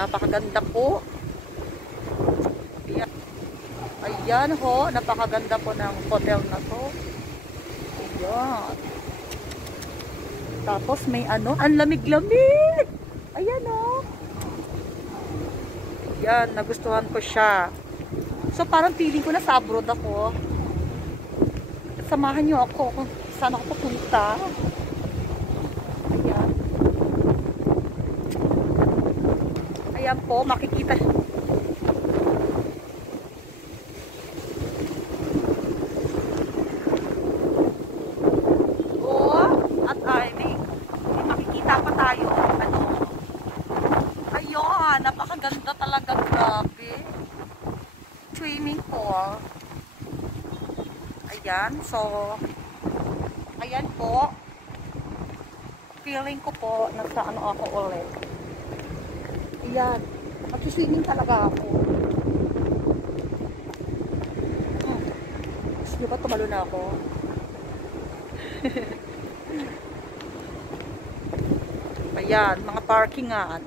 Napakaganda po. Ayan. Ayan ho, napakaganda po ng hotel na to. Ayan. Tapos may ano, ang lamig-lamig. Ayan o. Ayan, nagustuhan ko siya. So parang feeling ko na sa abroad ako. Samahan niyo ako kung saan ako pupunta. Ayan. Ayan po, makikita. Oh, at ay, may makikita pa tayo. Ano? Ayun, napakaganda talaga, grabe. Swimming pool. Ayan, so ayan po. Feeling ko po nasa ano ako ulit. Ayan, mag-swimming talaga ako. Gusto nyo ba tumalo na ako? Ayan, mga parkingan.